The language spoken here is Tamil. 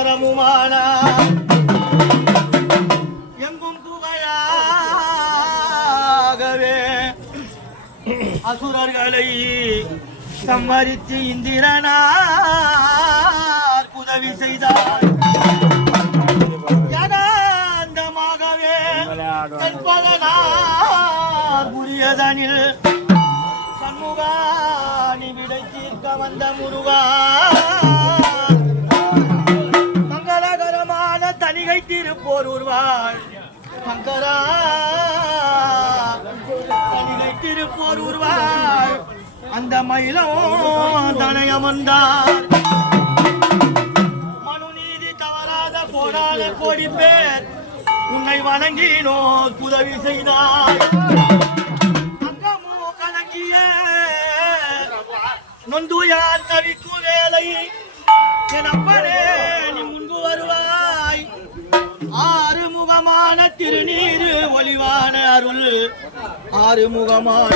அமரமுமான எங்கும் புகழாகவே அசுரர்களை சம்மரித்து இந்திரனார் உதவி செய்தார். யதாந்தமாகவே தென்பதனார் புரியதனில் சண்முகா நீ விடை தீர்க்க வந்த முருகா மங்களகரமான தனிகை திருப்போர் உருவாள் சங்கரா தனிகை திருப்போர் உருவாள் அந்த மயிலும் தனை அமர்ந்தார். மனுநீதி தவறாத போராட கோடி பேர் உன்னை வணங்கினோ உதவி செய்தார். அங்கமோ கலங்கிய நொந்துயார் தவிக்கு வேலை என் அப்பனே நீ முன்பு வருவாய். ஆறுமுகமான திருநீரு ஒளிவான அருள் ஆறுமுகமான